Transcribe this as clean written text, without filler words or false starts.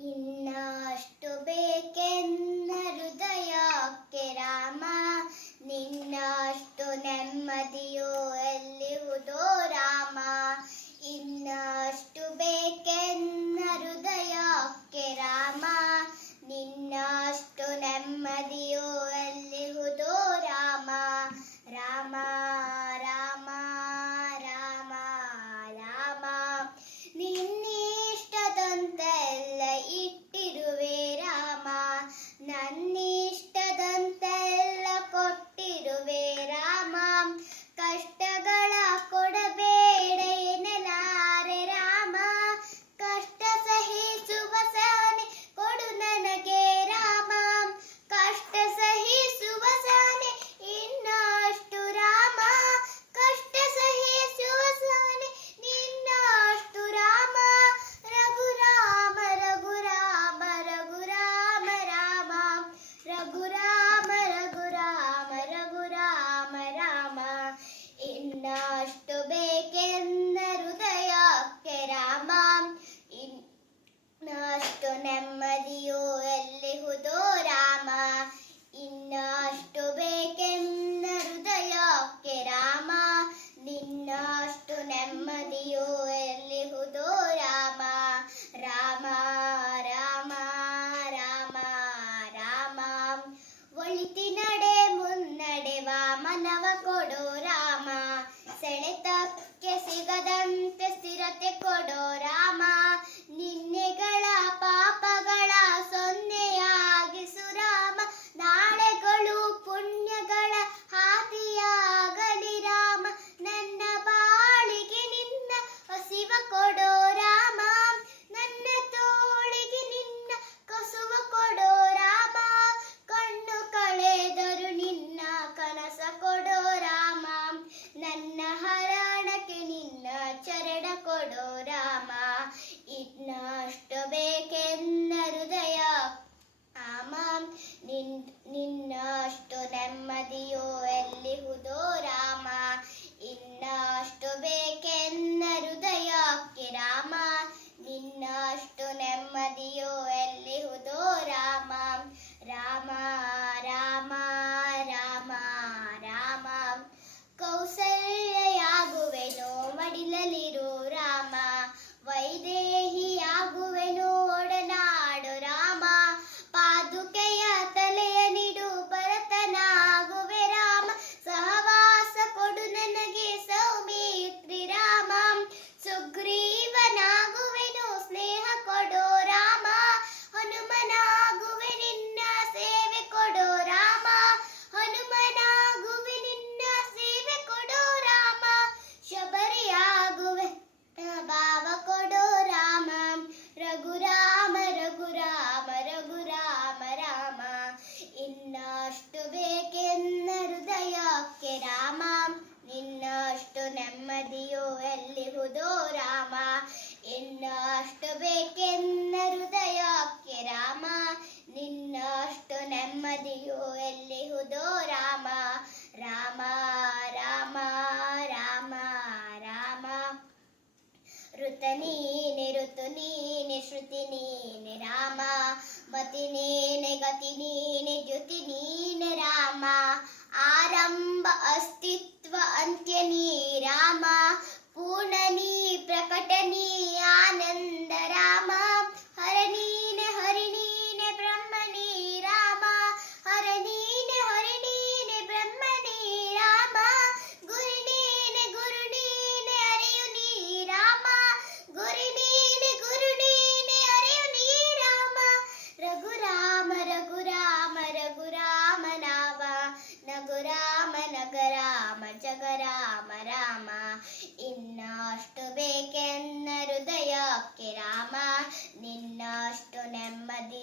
ಇನ್ನಷ್ಟು ಬೇಕೆನ್ನ ಹೃದಯಕ್ಕೆ ರಾಮ, ನಿನ್ನಷ್ಟು ನೆಮ್ಮದಿಯೋ ಎಲ್ಲಿಹುದೋ ರಾಮ. ಇನ್ನಷ್ಟು ಬೇಕೆನ್ನ ಹೃದಯಕ್ಕೆ ರಾಮ, ನಿನ್ನಷ್ಟು ನೆಮ್ಮದಿಯೋ ಎಲ್ಲಿಹುದೋ ರಾಮ. ರಾಮ ರಾಮ ರಾಮ ರಾಮ, ನಿನ್ನಿಷ್ಟದಂತೆಲ್ಲ ಇಟ್ಟಿರುವೆ ರಾಮ, ನನ್ನಿಷ್ಟದಂತೆಲ್ಲ ಕೊಟ್ಟಿರುವೆ ರಾಮ. ಕಷ್ಟಗಳ ಕೊಡಬೇಡ ಎನ್ನಲಾರೆ ರಾಮ, ಕಷ್ಟ ಸಹಿಸುವ ಸಹನೆ ಕೊಡು ನನಗೆ ರಾಮ. ಕಷ್ಟ ಸಹಿಸುವ ಸಹನೆ ಇನ್ನಷ್ಟು ರಾಮ, ಕಷ್ಟ ಸಹಿಸುವ ಸಹನೆ ನಿನ್ನಷ್ಟು ರಾಮ. ರಘುರಾಮ ರಘುರಾಮ ರಘುರಾಮ ರಾಮ, ರಘುರಾಮ ರಘುರಾಮ ರಘುರಾಮ ರಾಮ. ಇನ್ನಷ್ಟು ಬೇಕೆನ್ನ ಹೃದಯಕ್ಕೆ ರಾಮ, ಇನ್ನಷ್ಟು ನೆಮ್ಮದಿಯೋ ಎಲ್ಲಿಹುದೋ ರಾಮ. ಇನ್ನಷ್ಟು ಬೇಕೆನ್ನ ಹೃದಯಕ್ಕೆ ರಾಮ, ನಿನ್ನಷ್ಟು ನೆಮ್ಮದಿಯೋ ಎಲ್ಲಿಹುದೋ ರಾಮ. ರಾಮ ರಾಮ ರಾಮ ರಾಮ, ಒಳಿತಿನಡೆ ಮುನ್ನಡೆವ ಮನವ ಕೊಡೋ ರಾಮ, ಸೆಳೆತಕ್ಕೆ ಸಿಗದಂತೆ ಸ್ಥಿರತೆ ಕೊಡೋ ರಾಮ. ನಿನ್ನೆಗಳ ಪಾಪಗಳ ಸೊನ್ನೆಯಾಗಿಸು ರಾಮ, ನಾಳೆಗಳು ಪುಣ್ಯಗಳ ಹಾದಿಯಾಗಲಿ ರಾಮ. ನನ್ನ ಬಾಳಿಗೆ ನಿನ್ನ ಹಸಿವ ಕೊಡೋ ರಾಮ, ನನ್ನ ತೋಳಿಗೆ ನಿನ್ನ ಕಸುವ ಕೊಡೋ ರಾಮ. ಕಣ್ಣು ಕಳೆದರು ನಿನ್ನ ಕನಸ ಕೊಡೋ ರಾಮ, ನನ್ನ ಹರಣಕ್ಕೆ ನಿನ್ನ ಚರಣ ಕೊಡೋ ರಾಮ. ಇನ್ನಷ್ಟು ಬೇಕೆನ್ನ ಹೃದಯ ರಾಮ, ನಿನ್ನಷ್ಟು ನೆಮ್ಮದಿಯೋ ಎಲ್ಲಿಹುದೋ ರಾಮ. ಇನ್ನಷ್ಟು ಬೇಕೆನ್ನ ಹೃದಯಕ್ಕೆ ರಾಮ, ನಿನ್ನಷ್ಟು ನೆಮ್ಮದಿಯೋ ಎಲ್ಲಿಹುದೋ ರಾಮ. ರಾಮ ರಾಮ ರಾಮ ರಾಮ, ಕೌಸಲ್ಯಾಗುವೆನೋ ಮಡಿಲಲಿರೋ ರಾಮ, ವೈದೇಹಿಯಾಗುವೆನೋ ಒಡನಾಡು ರಾಮ. ಪಾದುಕೆಯ ತಲೆಯ ನಿಡು ಭರತನಾಗುವೆ ರಾಮ, ಸಹವಾಸ ಕೊಡು ನನಗೆ ಸೌಮಿತ್ರಿ ರಾಮ. ಸುಗ್ರೀವನಾಗುವೆನೋ ಸ್ನೇಹ ಕೊಡೋ ರಾಮ, ಹನುಮನಾಗುವೆ ನಿನ್ನ ಸೇವೆ ಕೊಡೋ ರಾಮ. ಹನುಮನಾಗುವೆ ನಿನ್ನ ಸೇವೆ ಕೊಡೋ ರಾಮ, ಶಬರಿಯಾಗುವೆ ಭಾವ ಕೊಡೋ ರಾಮ. ರಘುರಾಮ ರಘುರಾಮ ರಘುರಾಮ ರಾಮ, ಇನ್ನಷ್ಟು ಬೇಕೆನ್ನ ಹೃದಯಕ್ಕೆ ರಾಮ, ನಿನ್ನಷ್ಟು ನೆಮ್ಮದಿಯೋ ಎಲ್ಲಿಹುದೋ ರಾಮ. ಇನ್ನಷ್ಟು ಬೇಕೆನ್ನ ಹೃದಯಕ್ಕೆ ರಾಮ, ನಿನ್ನಷ್ಟು ನೆಮ್ಮದಿಯೋ ಎಲ್ಲಿಹುದೋ ರಾಮ. ರಾಮ ರಾಮ ರಾಮ ರಾಮ, ಋತ ನೀನೆ ಋತು ನೀನೆ ಶ್ರುತಿ ನೀನೆ ರಾಮ, ಮತಿ ನೀನೆ ಗತಿ ನೀನೆ ದ್ಯುತಿ ನೀನೆ ರಾಮ. ಆರಂಭ ಅಸ್ತಿತ್ವ ಅಂತ್ಯ ನೀ ರಾಮ, ಪೂರ್ಣ ನೀ ಪ್ರಕಟ ನೀ ಆನಂದ ರಾಮ. ಹರ ನೀನೆ ಹರಿ ನೀನೆ ಬ್ರಹ್ಮ ನೀ ರಾಮ, ಹರ ನೀನೆ ಹರಿ ನೀನೆ ಬ್ರಹ್ಮ ನೀ ರಾಮ. ಗುರು ನೀನೆ ಅರಿಯು ನೀ ರಾಮ, ಗುರು ನೀನೆ ಅರಿಯು ನೀ ರಾಮ. ರಘುರಾಮ ರಘುರಾಮ ರಘುರಾಮ ನಾಮ, ನಗುರಾಮ ನಗರಾಮ ಜಗರಾಮ ರಾಮ. ಇನ್ನಷ್ಟು ಬೇಕೆನ್ನ ಹೃದಯಕ್ಕೆ ರಾಮ, ನಿನ್ನಷ್ಟು ನೆಮ್ಮದಿ